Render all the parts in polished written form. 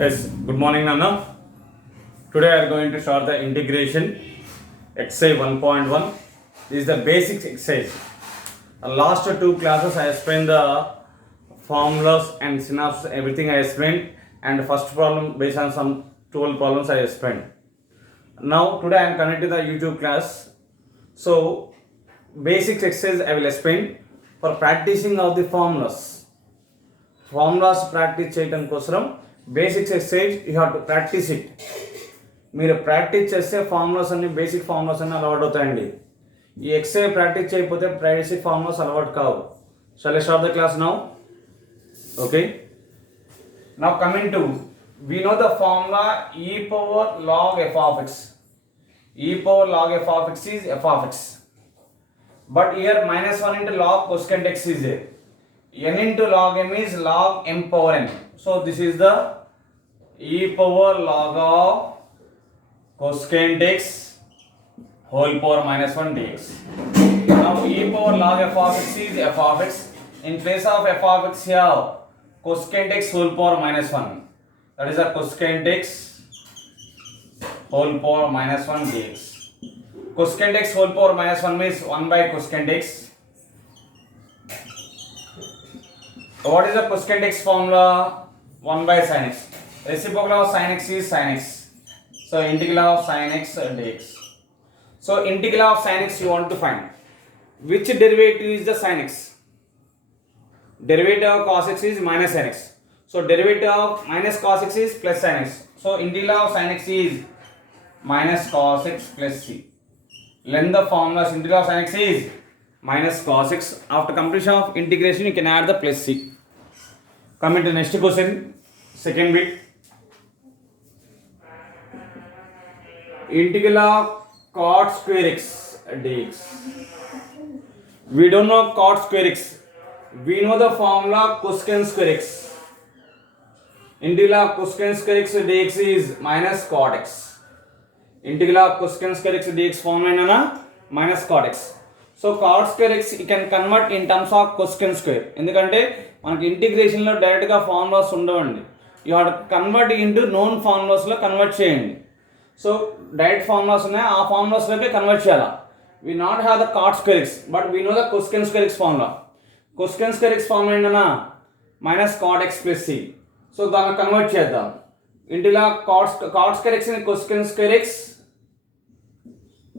Yes, good morning, Nana. Today I am going to start the integration exercise 1.1. This is the basic exercise. Last two classes I explained the formulas and synapses, everything I explained, and first problem based on some 12 problems I explained. Now today I am connected to the YouTube class. So basic exercise I will explain for practicing of the formulas. Formulas practice చేయడం కోసం basics exercise you have to practice it. మీరు practice చేస్తే formulas అన్ని basic formulas అన్ని అలవాటు అవుతాయండి. ఈ exercise practice చేయకపోతే బేసిక్ ఫార్ములాస్ అలవాటు కావు. Shall I start the class now? Okay, now coming to we know the formula e power log f of x. E power log f of x is f of x, but here minus 1 into log cosecant x is there. N into log m is log m power n. So this is the e power log of cosecant x whole power minus 1 dx. Now e power log f of x is f of x. In place of f of x here cosecant x whole power minus 1. That is a cosecant x whole power minus 1 dx. Cosecant x whole power minus 1 means 1 by cosecant x. What is the cosecant x formula? 1 by sin x. Reciprocal of sin x is sin x. So integral of sin x dx. So integral of sin x you want to find. Which derivative is the sin x? Derivative of cos x is minus sin x. So derivative of minus cos x is plus sin x. So integral of sin x is minus cos x plus c. Learn the formulas. Integral of sin x is minus cos x. After completion of integration you can add the plus c. Coming to next question, second bit. Integral of cot square x dx. We don't know cot square x. We know the formula cosecant square x. Integral of cosecant square x dx is minus cot x. Integral of cosecant square x dx formula minus cot x. So cot square x you can convert in terms of cosecant square. ఎందుకంటే మనకి ఇంటిగ్రేషన్లో డైరెక్ట్గా formulas ఉండవండి. You have convert into known ఫార్ములాస్లో convert చేయండి. So direct formulas ఉన్నాయి, ఆ ఫార్ములాస్లోకి కన్వర్ట్ చేయాలా. We not have the cot square x, but we know the cosecant square x formula. Cosecant square x formula ఏంటన్నా minus cot x plus c. So దాన్ని convert చేద్దాం. ఇంటిలా cot square ఎక్స్ని cosecant square X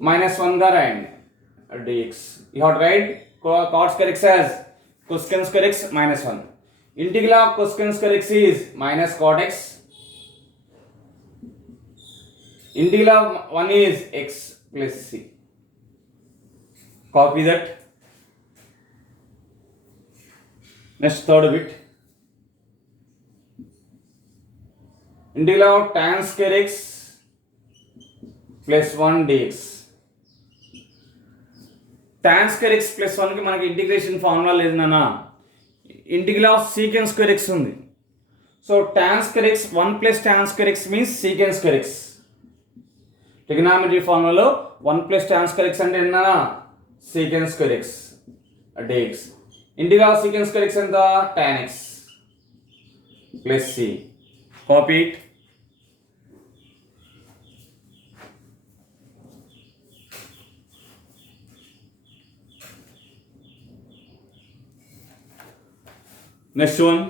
minus 1గా రాయండి dx. You have to write cot square x as cosecant square x minus 1. Integral of cosecant square x is minus cot x. Integral of 1 is x plus c. Copy that. Next third bit. Integral of tan square x plus 1 dx. tan square x plus 1 కి మనకి integration formula లేదు నాన్న. Integral of secant square x ఉంది. సో tan square x 1 plus tan square x means secant square x. Trigonometry ఫార్ములాలో 1 plus tan square x అంటే ఏంటన్నా secant square x dx. Integral of secant square x ఎంత tan x plus c. Copy it. Next one.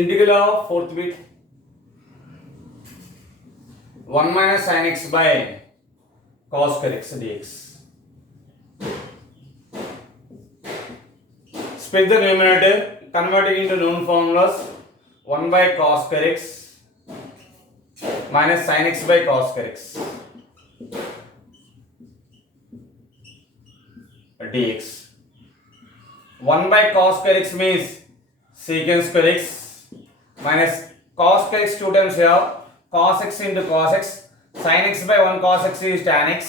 Integral of fourth bit 1 minus sin x by cos square x dx. Split the numerator, convert it into known formulas. 1 by cos square x minus sin x by cos square x dx. 1 by cos square x means secant square x minus cos square x 2 times here, cos x into cos x, sin x by 1 cos x is tan x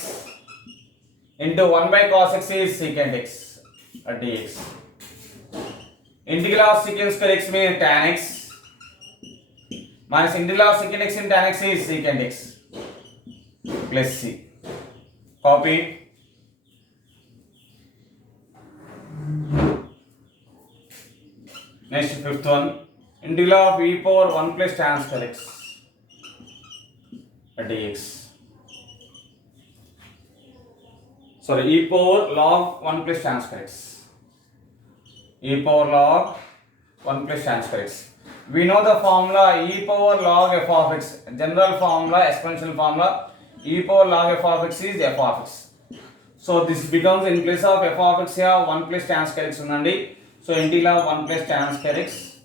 into 1 by cos x is secant x dx. Integral of secant square x means tan x minus integral of secant x in tan x is secant x plus c. Copy. Next, fifth one. Integral of e power 1 plus tan square x dx. Sorry, e power log 1 plus tan square x. E power log 1 plus tan square x. We know the formula e power log f of x. General formula, exponential formula, e power log f of x is f of x. So this becomes, in place of f of x here 1 plus tan square x unandi. So integral of 1 plus tan square x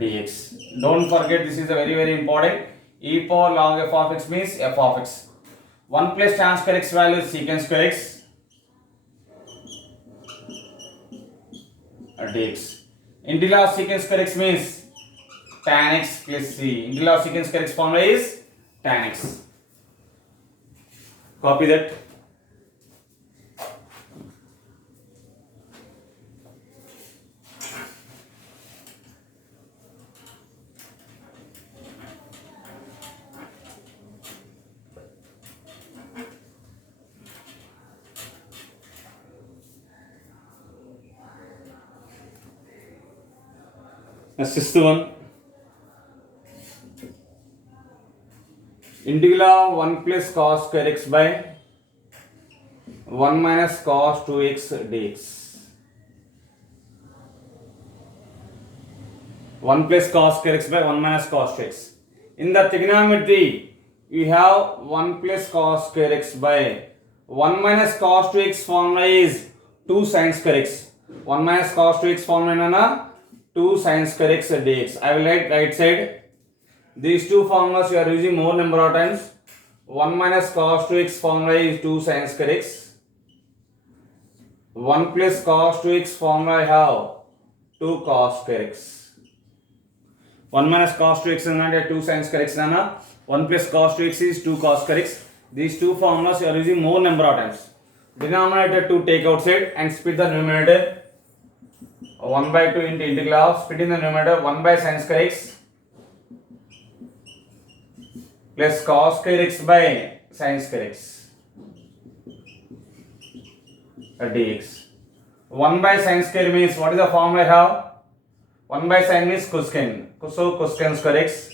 dx. Don't forget, this is a very important. E power log f of x means f of x. 1 plus tan square x value is secant square x dx. Integral of secant square x means tan x plus c. Integral of secant square x formula is tan x. Copy that. The sixth one. Integral of 1 plus cos square x by 1 minus cos 2x dx. 1 plus cos square x by 1 minus cos 2x. In the trigonometry, we have 1 plus cos square x by 1 minus cos 2x formula is 2 sin square x. 1 minus cos 2x formula 2 sin square x dx. I will write right side. These two formulas you are using more number of times. 1 minus cos 2x formula is 2 sin square x. 1 plus cos 2x formula I have 2 cos square x. 1 minus cos 2x is 2 sin square x. 1 plus cos 2x is 2 cos square x. These two formulas you are using more number of times. Denominator 2 take outside and split the numerator. 1 by 2 into integral of, split in the numerator, 1 by sin square x plus cos square x by sin square x dx. 1 by sin square means, what is the formula I have? 1 by sin means cosine. So cosine square x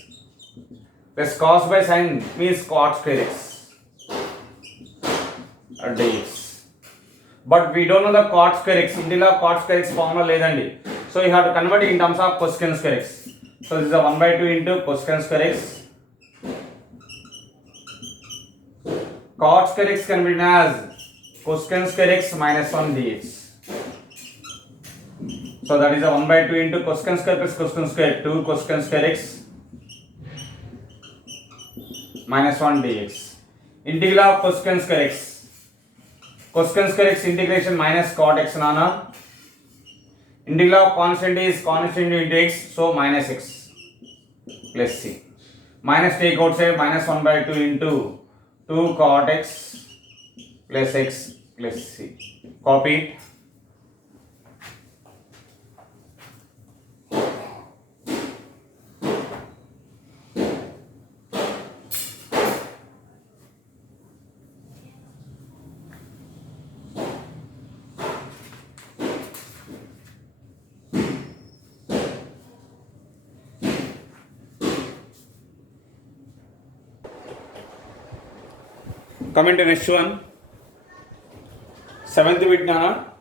plus cos by sin means cot square x dx. But we don't know the cot square x. Integral of cot square x formula ledandi. So you have to convert it in terms of cosine square x. So this is a 1 by 2 into cosine square x. Cot square x can be written as cosine square x minus 1 dx. So that is a 1 by 2 into cosine square plus cosine square, 2 cosine square x minus 1 dx. Integral of cosine square x. Cosine square x integration minus cot x nana. Integral of constant is constant into x, so minus x plus c. Minus take outside, minus 1 by 2 into 2 cot x plus x plus c. Copy. Coming to next one, 7th bit nana.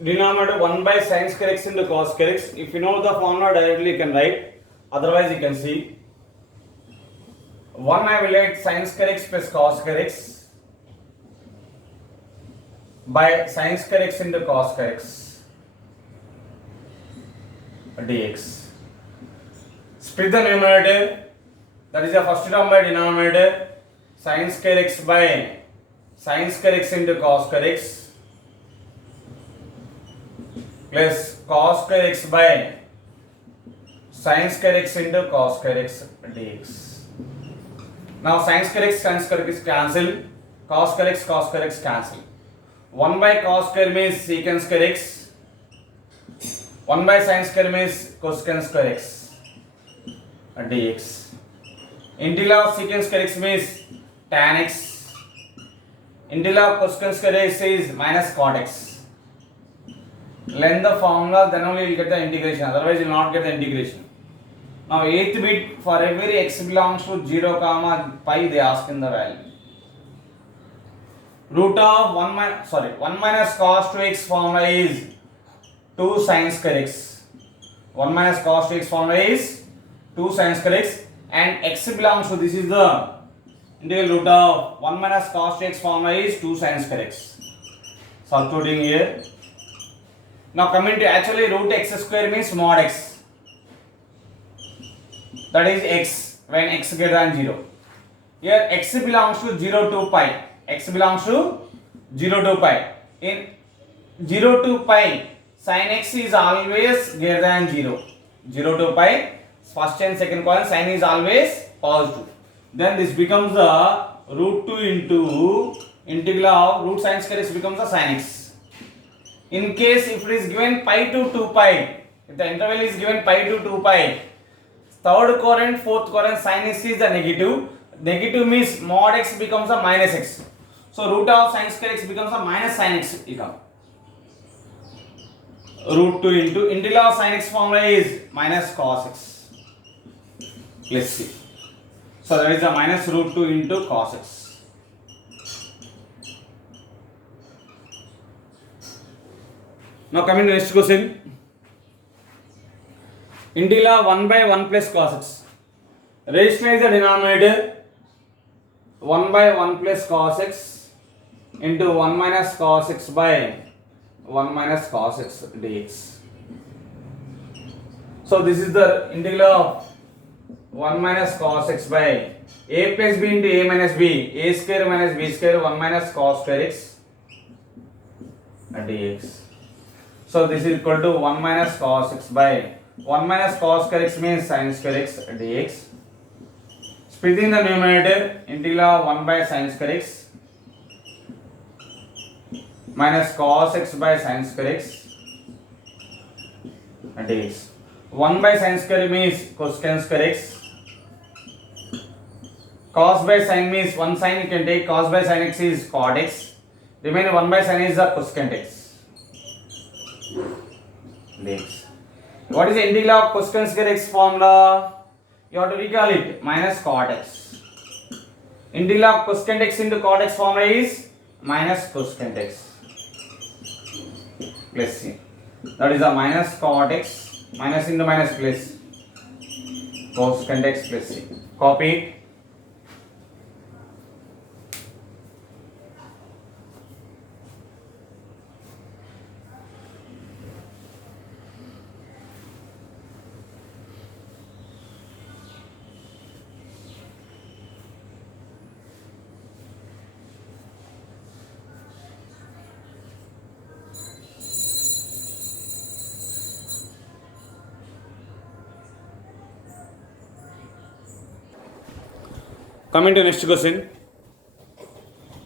Denominator 1 by sin square x into cos square x. If you know the formula directly you can write, otherwise you can see. 1 I will write sin square x plus cos square x by sin square x into cos square x dx. Split the numerator, that is the first term by denominator, sin square x by sin square x into cos square x plus cos square x by sin square x into cos square x dx. Now sin square x cancel, cos square x cancel. 1 by cos square means secant square x 1 by sin square means cosecant square x dx. Integral of secant square x means tan x. Integral of cosecant square x is minus cot x. Learn the formula, then only you will get the integration, otherwise you will not get the integration. Now 8th bit, for every x belongs to 0 comma pi they ask in the value. Root of 1 minus cos 2x formula is 2 sin square x. 1 minus cos 2x formula is 2 sin square x, and x belongs to, this is the integral root of 1 minus cos 2x formula is 2 sin square x. Substituting here. Now coming to actually root x square means mod x. That is x when x greater than 0. Here x belongs to 0 to pi. X belongs to 0 to pi. In 0 to pi, sin x is always greater than 0. 0 to pi, first and second column, sin is always positive. Then this becomes the root 2 into integral of root sin square x becomes the sin x. In case if it is given pi to 2 pi, if the interval is given pi to 2 pi, third quadrant, fourth quadrant, sin x is the negative. Negative means mod x becomes a minus x. So root of sin square x becomes a minus sin x. Root 2 into integral of sin x formula is minus cos x. Let's see. So that is a minus root 2 into cos x. Now coming to next question. Integral of 1 by 1 plus cos x. Rationalize the denominator. 1 by 1 plus cos x into 1 minus cos x by 1 minus cos x dx. So this is the integral of 1 minus cos x by a plus b into a minus b, a square minus b square 1 minus cos square x dx. So this is equal to 1 minus cos x by 1 minus cos square x means sin square x dx. Splitting the numerator, integral of 1 by sin square x minus cos x by sin square x dx. 1 by sin square means cosecant square x. Cos by sin means one sin you can take, cos by sin x is cot x. Remaining 1 by sin is the cosecant x dx. What is the integral of cosecant square x formula? You have to recall it, minus cot x. Integral of cosecant x into cot x formula is minus cosecant x plus c. That is a minus cot x, minus into minus plus cosecant x plus c. Copy it. Coming to next question.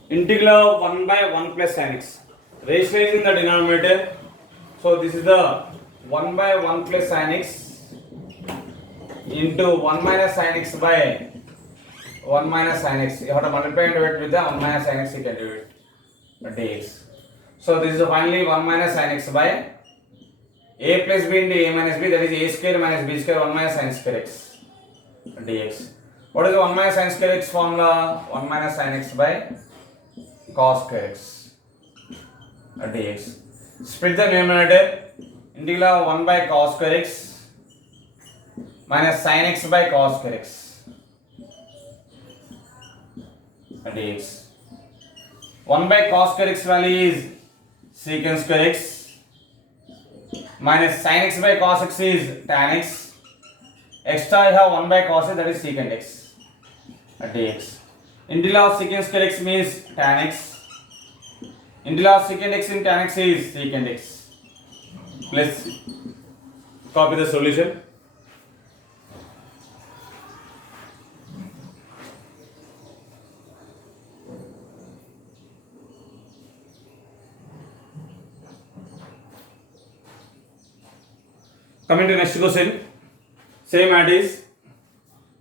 Integral of 1 by 1 plus sin x. Rationalizing the denominator. So this is the 1 by 1 plus sin x into 1 minus sin x by 1 minus sin x. You have to multiply and divide with the 1 minus sin x, you can do it dx. So this is finally 1 minus sin x by a plus b into a minus b, that is a square minus b square 1 minus sin square x dx. What is the 1 minus sin square x formula? 1 minus sin x by cos square x dx. Split the numerator, integral of 1 by cos square x minus sin x by cos square x dx. 1 by cos square x value is secant square x minus sin x by cos x is tan x. Extra I have 1 by cos x, that is secant x dx. Integral of secant square x means tan x. Integral of secant x in tan x is secant x. Let's copy the solution. Coming to next question. Same as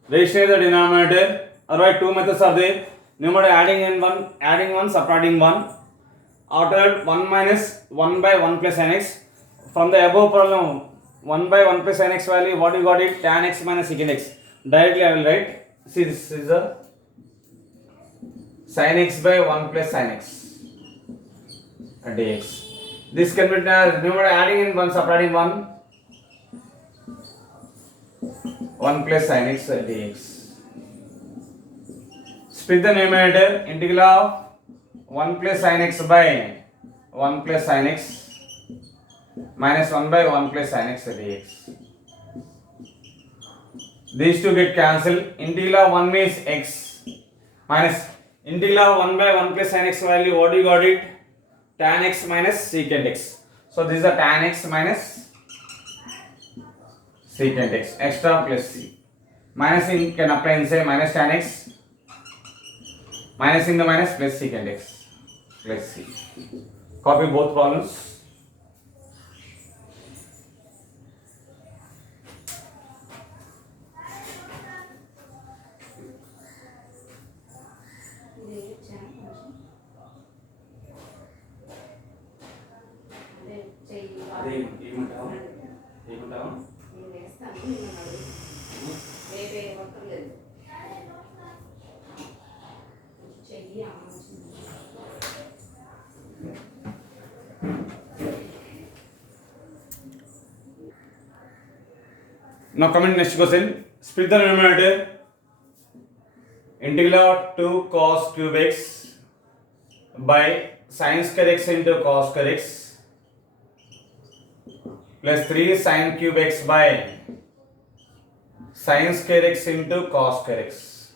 rationalize the denominator. Alright, two methods are there. Numerator adding one, subtracting one. After 1 minus 1 by 1 plus nx. From the above problem, 1 by 1 plus nx value, what you got it? Tan x minus secant x. Directly I will write. See, this is the sin x by 1 plus sin x dx. This can be numerator adding in 1, subtracting 1. 1 plus sin x dx. Split the numerator, integral of 1 plus sin x by 1 plus sin x minus 1 by 1 plus sin x dx. These two get cancelled. Integral of 1 means x minus integral of 1 by 1 plus sin x value, what you got it? Tan x minus secant x. So this is the tan x minus secant x, extra plus c. Minusing can apply inside, minus tan x, minusing the minus plus secant x plus c. Copy both problems. Now coming to next question. Split the numerator. Integral of 2 cos cube x by sin square x into cos square x plus 3 sin cube x by sin square x into cos square x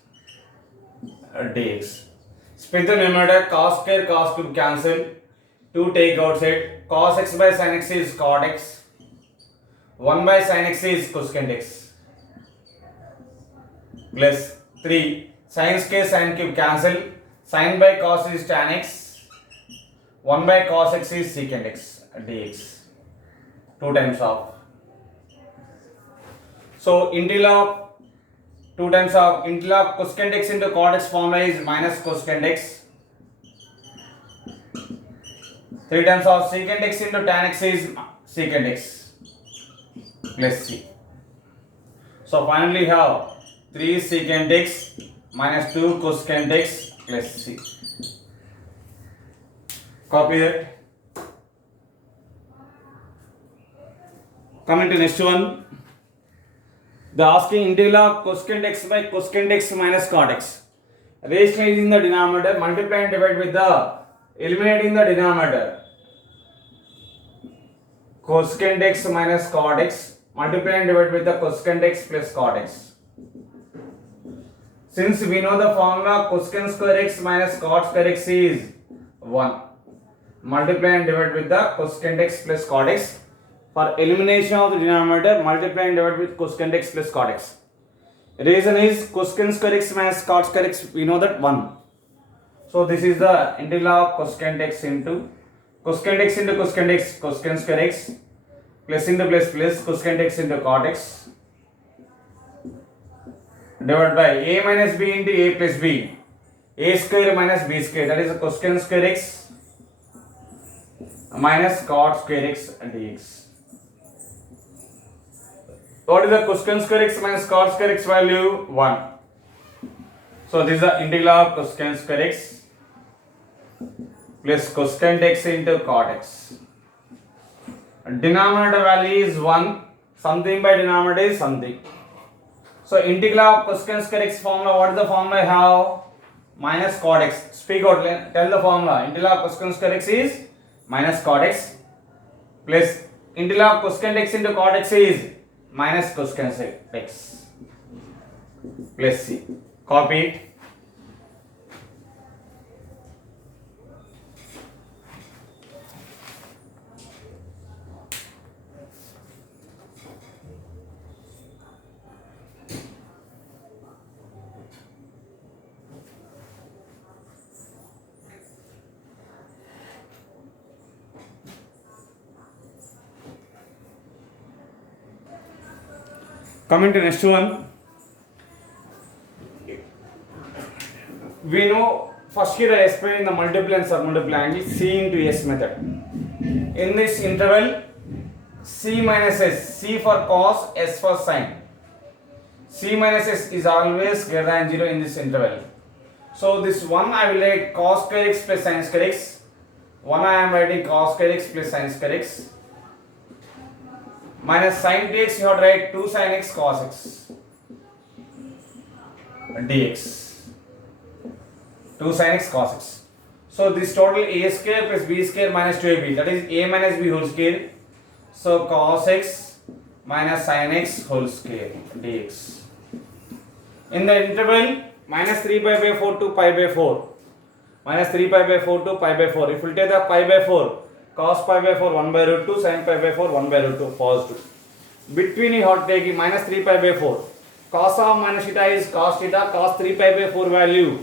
dx. Split the numerator, cos square cos cube cancel, 2 take outside, cos x by sin x is cot x, 1 by sin x is cosecant x plus 3 sin square sin cube cancel, sin by cos is tan x, 1 by cos x is secant x dx. 2 times of. So integral of 2 times of integral of cosecant x into cot x formula is minus cosecant x. 3 times of secant x into tan x is secant x plus c. So finally we have 3 secant x minus 2 cosecant x plus c. Copy that. Coming to next one. The asking integral of cosecant x by cosecant x minus cot x. Rationalizing the denominator, multiply and divide with the eliminating the denominator. Cosecant x minus cot x, multiply and divide with the cosecant x plus cot x. Since we know the formula cosecant square x minus cot square x is 1, multiply and divide with the cosecant x plus cot x. For elimination of the denominator, multiply and divide with cosecant x plus cot x. Reason is cosecant square x minus cot square x, we know that 1. So this is the integral of cosecant x into cosecant x into cosecant x, cosecant square x, plus into plus plus cosecant x into cot x, divided by a minus b into a plus b, a square minus b square, that is cosecant square x minus cot square x dx. What is the cosecant square x minus cot square x value? 1. So this is the integral of cosecant square x plus cosecant x into cot x. Denominator value is 1. Something by denominator is something. So integral of cosecant square x formula, what is the formula I have? Minus cot x. Speak out, tell the formula. Integral of cosecant square x is minus cot x plus integral of cosecant x into cot x is minus cosecant x plus c. Copy it. Coming to next one, we know first here I explain the multiple and submultiple angle C into S method. In this interval, C minus S, C for cos, S for sin. C minus S is always greater than 0 in this interval. So this one I will write cos square x plus sin square x. One I am writing cos square x plus sin square x. Minus sin dx you have to write 2 sin x cos x dx. 2 sin x cos x. So this total a square plus b square minus 2ab, that is a minus b whole square. So cos x minus sin x whole square dx. In the interval minus 3 pi by 4 to pi by 4. Minus 3 pi by 4 to pi by 4. If we take the pi by 4, cos pi by 4 1 by root 2, sin pi by 4 1 by root 2, positive. Between you have to take minus 3 pi by 4. Cos of minus theta is cos theta, cos 3 pi by 4 value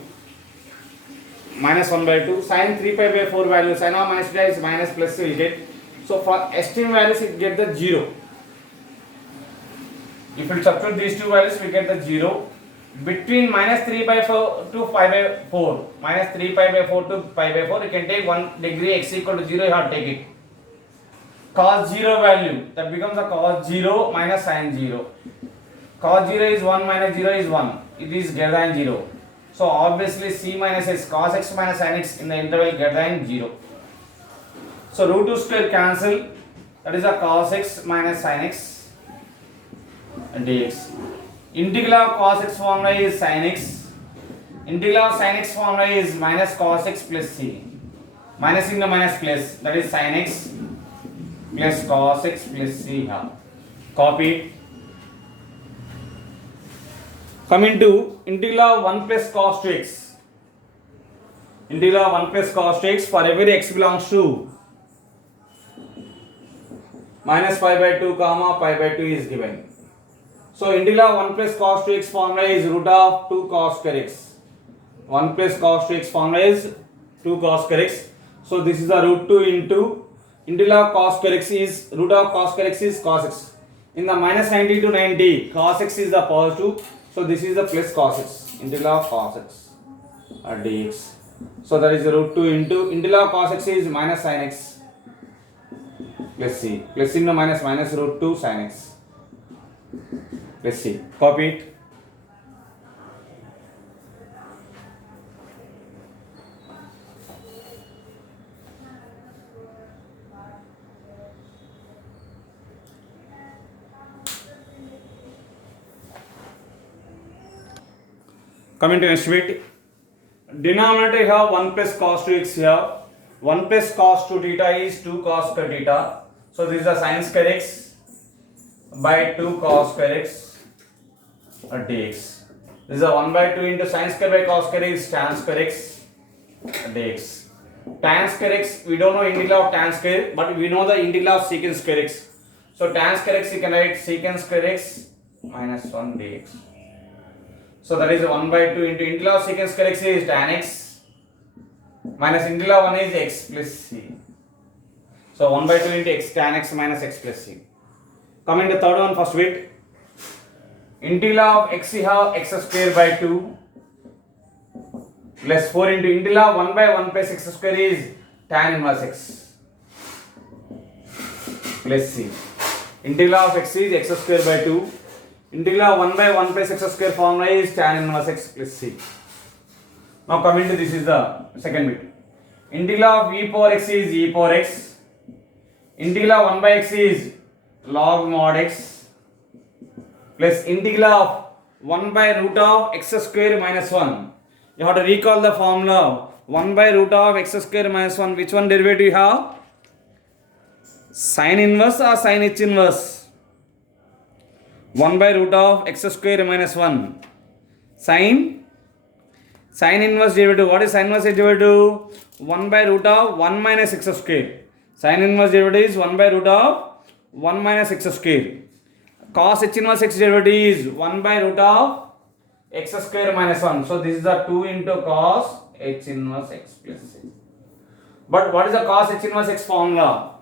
minus 1 by 2, sin 3 pi by 4 value, sin of minus theta is minus plus we will get. So for extreme values it get the 0. If we substitute these two values we get the 0. Between minus 3 by 4 to pi by 4, minus 3 pi by 4 to pi by 4, you can take 1 degree x equal to 0, you have to take it. Cos 0 value, that becomes a cos 0 minus sin 0. Cos 0 is 1 minus 0 is 1, it is greater than 0. So obviously C minus S, cos x minus sin x in the interval greater than 0. So root 2 square cancel, that is a cos x minus sin x dx. Integral of cos x formula is sin x. Integral of sin x formula is minus cos x plus c. Minus into minus plus, that is sin x plus cos x plus c here. Copy. Coming to integral of 1 plus cos 2x. Integral of 1 plus cos 2x for every x belongs to minus pi by 2 comma pi by 2 is given. So integral of 1 plus cos 2x formula is root of 2 cos square x. 1 plus cos 2x formula is 2 cos square x. So this is the root 2 into integral of cos square x is root of cos square x is cos x. In the minus 90 to 90, cos x is the positive. So this is the plus cos x. Integral of cos x dx. So that is the root 2 into integral of cos x is minus sin x plus c. Plus into minus minus root 2 sin x. Let's see. Copy it. Coming to next bit. Denominator you have 1 plus cos 2x here. 1 plus cos 2 theta is 2 cos square theta. So this is the sin square x by 2 cos square x dx. This is a 1 by 2 into sin square by cos square is tan square x dx. Tan square x, we don't know integral of tan square, but we know the integral of secant square x. So tan square x you can write secant square x minus 1 dx. So that is 1 by 2 into integral of secant square x is tan x minus integral of 1 is x plus c. So 1 by 2 into x tan x minus x plus c. Coming to third one, first bit. Integral of x you have x square by 2 plus 4 into integral of 1 by 1 plus x square is tan inverse x plus c. Integral of x is x square by 2. Integral of 1 by 1 plus x square formula is tan inverse x plus c. Now coming to this is the second bit. Integral of e power x is e power x. Integral of 1 by x is log mod x plus integral of 1 by root of x square minus 1. You have to recall the formula. 1 by root of x square minus 1. Which one derivative you have? Sin inverse or sin h inverse? 1 by root of x square minus 1. Sin inverse derivative. What is sin inverse derivative? 1 by root of 1 minus x square. Sin inverse derivative is 1 by root of 1 minus x square. Cos h inverse x derivative is 1 by root of x square minus 1. So this is the 2 into cos h inverse x plus c. But what is the cos h inverse x formula?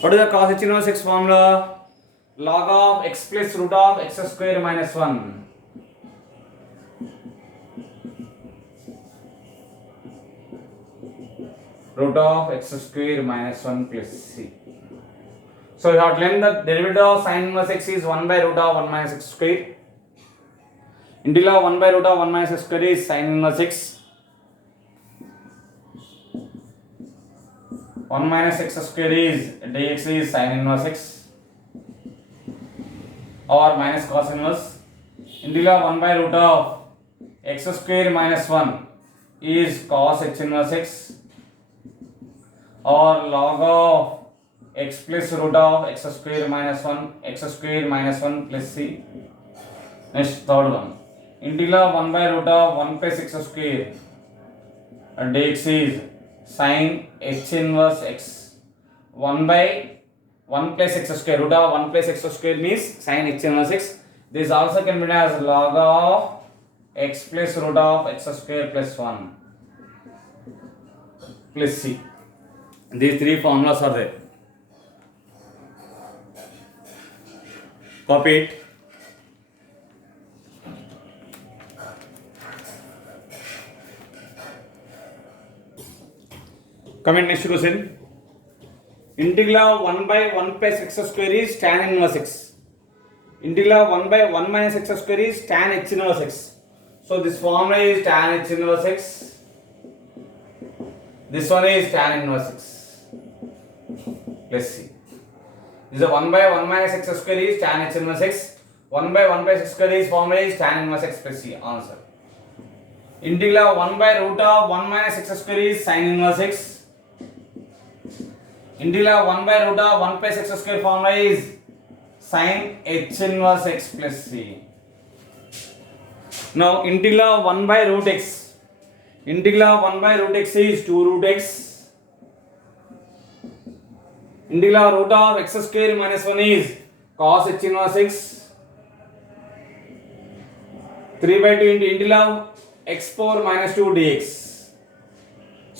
What is the cos h inverse x formula? Log of x plus root of x square minus 1. Root of x square minus 1 plus c. So you have to learn that derivative of sin inverse x is 1 by root of 1 minus x square. Integral of 1 by root of 1 minus x square is sin inverse x. 1 minus x square is dx is sin inverse x or minus cos inverse. Integral of 1 by root of x square minus 1 is cos h inverse x or log of x plus root of x square minus 1 plus c. Next, third one. Integral of 1 by root of 1 plus x square dx is sin h inverse x. 1 by 1 plus x square, root of 1 plus x square means sin h inverse x. This also can be written as log of x plus root of x square plus 1 plus c. These three formulas are there. Copy it. Comment next question. Integral of 1 by 1 plus x square is tan inverse x. Integral of 1 by 1 minus x square is tan h inverse x. So this formula is tan h inverse x. This one is tan inverse x. Let's see. This is 1 by 1 minus x square is tan h inverse x. 1 by 1 plus x square is formula is tan inverse x plus c. Answer. Integral of 1 by root of 1 minus x square is sin inverse x. Integral of 1 by root of 1 plus x square formula is sin h inverse x plus c. Now integral of 1 by root x. Integral of 1 by root x is 2 root x. Integral of root of x square minus 1 is cos h inverse x. 3 by 2 into integral of x power minus 2 dx.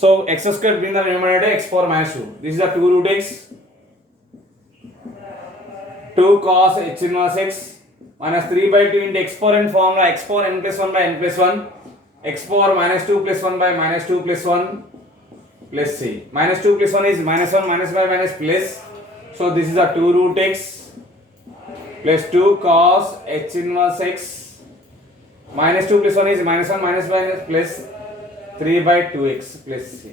So x square being the numerator, x power minus 2. This is the 2 root x. 2 cos h inverse x minus 3 by 2 into x power n formula, x power n plus 1 by n plus 1. X power minus 2 plus 1 by minus 2 plus 1 plus c. Minus 2 plus 1 is minus 1 minus by minus plus. So this is a 2 root x plus 2 cos h inverse x. Minus 2 plus 1 is minus 1 minus by minus plus 3 by 2x plus c.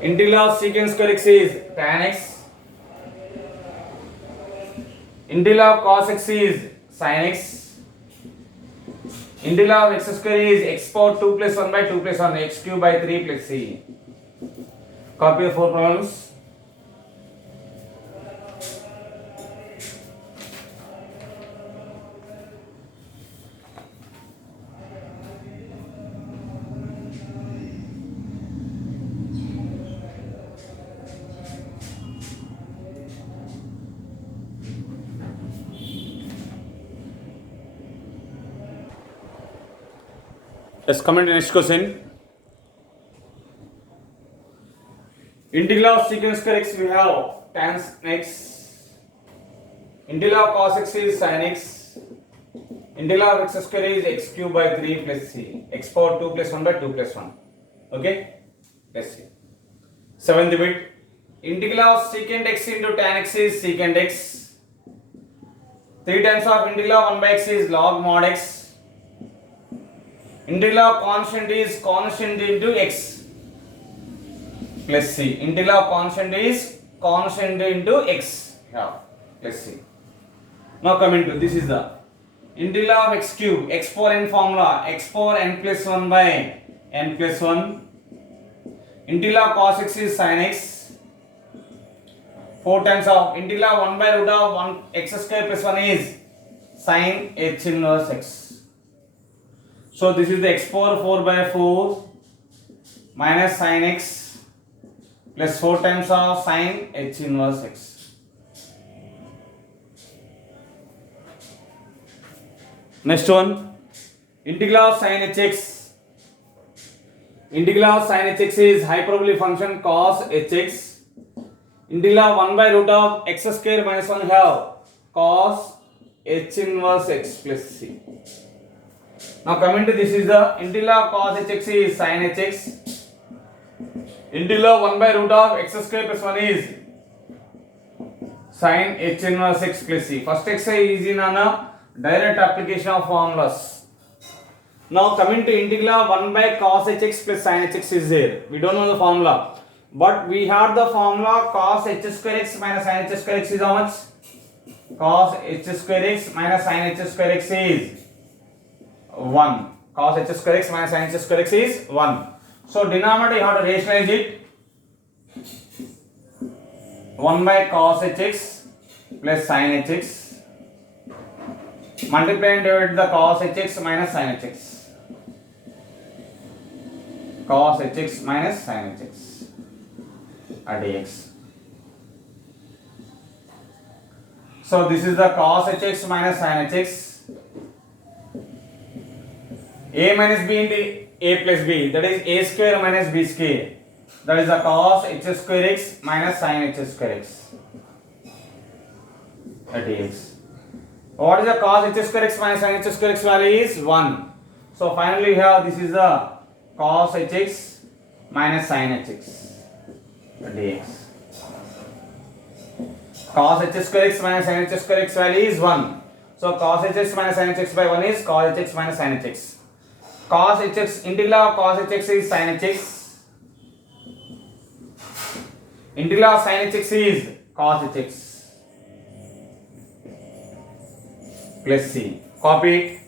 Integral of secant square x is tan x. Integral of cos x is sin x. Integral of x square is x power 2 plus 1 by 2 plus 1 x cube by 3 plus c. Copy the 4 problems. Let's come to the next question. Integral of secant square x we have tan x. Integral of cos x is sin x. Integral of x square is x cube by 3 plus c. X power 2 plus 1 by 2 plus 1. Okay? Let's see. 7th bit. Integral of secant x into tan x is secant x. 3 times of integral of 1 by x is log mod x. Integral of constant is constant into x plus c. Integral of constant is constant into x. Yeah, plus c. Now coming to this is the integral of x cube, x power n formula, x power n plus 1 by n plus 1. Integral of cos x is sin x. 4 times of integral of 1 by root of 1 x square plus 1 is sin h inverse x. So this is the x power 4 by 4 minus sin x plus 4 times of sin h inverse x. Next one, integral of sin hx. Integral of sin hx is hyperbolic function cos hx. Integral 1 by root of x square minus 1 have cos h inverse x plus c. Now coming to this is the integral of cos hx is sin hx. Integral 1 by root of x square plus 1 is sin h inverse x plus c. First exercise is in a direct application of formulas. Now coming to integral 1 by cos hx plus sin hx is there. We don't know the formula, but we have the formula cos h square x minus sin h square x is how much? Cos h square x minus sin h square x is 1. Cos h square x minus sin h square x is 1. So denominator you have to rationalize it. 1 by cos hx plus sin hx multiply and divide the cos hx minus sin hx. Cos hx minus sin hx dx. So this is the cos hx minus sin hx. A minus b into a plus b, that is a square minus b square, that is the cos h square x minus sin h square x dx. What is the cos h square x minus sin h square x value is 1. So finally we have this is the cos hx minus sin hx dx. Cos h square x minus sin h square x value is 1. So cos hx minus sin hx by 1 is cos hx minus sin hx. Cos hx, integral of cos hx is sin hx. Integral of sin hx is cos hx plus c. Copy it.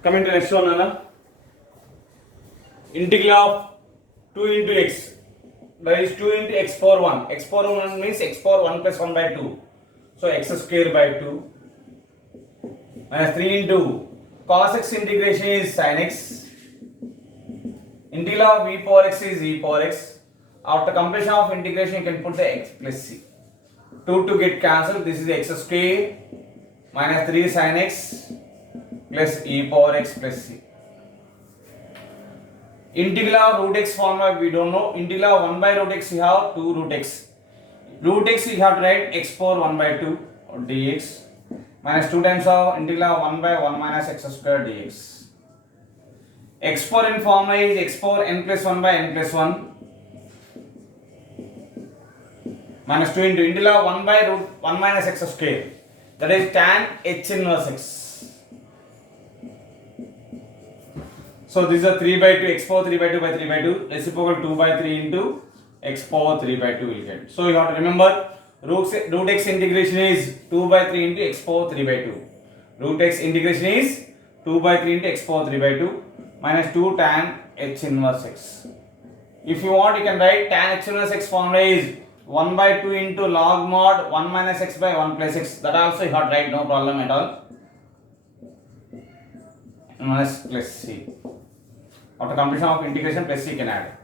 Coming to next one, Anna. Integral of 2 into x, that is 2 into x power 1. X power 1 means x power 1 plus 1 by 2. So x square by 2 minus 3 into cos x integration is sin x. Integral of v power x is e power x. After completion of integration, you can put the x plus c. 2 to get cancelled. This is x square minus 3 sin x plus e power x plus c. Integral of root x formula we don't know. Integral of 1 by root x you have 2 root x. Root x you have to write x power 1 by 2 or dx minus 2 times of integral of 1 by 1 minus x square dx. X power in formula is x power n plus 1 by n plus 1 minus 2 into integral of 1 by root 1 minus x square, that is tan h inverse x. So this is a 3 by 2, x power 3 by 2 by 3 by 2, reciprocal 2 by 3 into x power 3 by 2 will get. So you have to remember root x integration is 2 by 3 into x power 3 by 2. Root x integration is 2 by 3 into x power 3 by 2 minus 2 tan h inverse x. If you want, you can write tan h inverse x formula is 1 by 2 into log mod 1 minus x by 1 plus x. That also you have to write, no problem at all. Minus plus c. After completion of integration, plus c can add.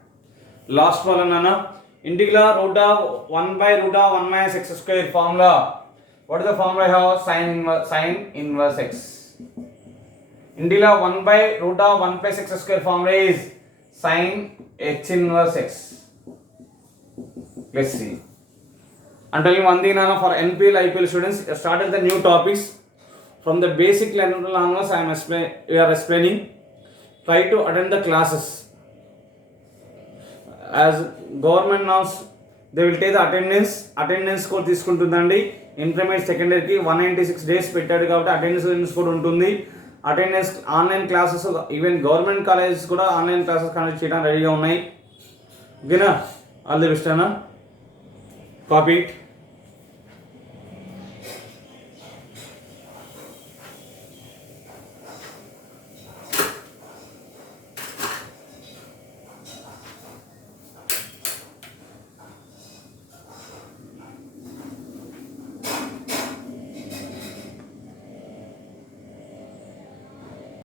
Last one, Nana. Integral root of 1 by root of 1 minus x square formula. What is the formula here? Sin inverse x. Integral 1 by root of 1 plus x square formula is sin h inverse x plus c. Until one thing, Nana, for NPL, IPL students, started the new topics. From the basic level onwards, we are explaining. Try to attend the classes. As government knows, they will take the attendance score తీసుకుంటుందండి. Intermediate సెకండరీకి 196 days పెట్టాడు కాబట్టి attendance కూడా ఉంటుంది. Attendance online classes, even government colleges కూడా online classes conduct చేయడానికి రెడీగా ఉన్నాయి. ఓకేనా? ఆల్ ది బెస్ట్ అన్న. Copy it.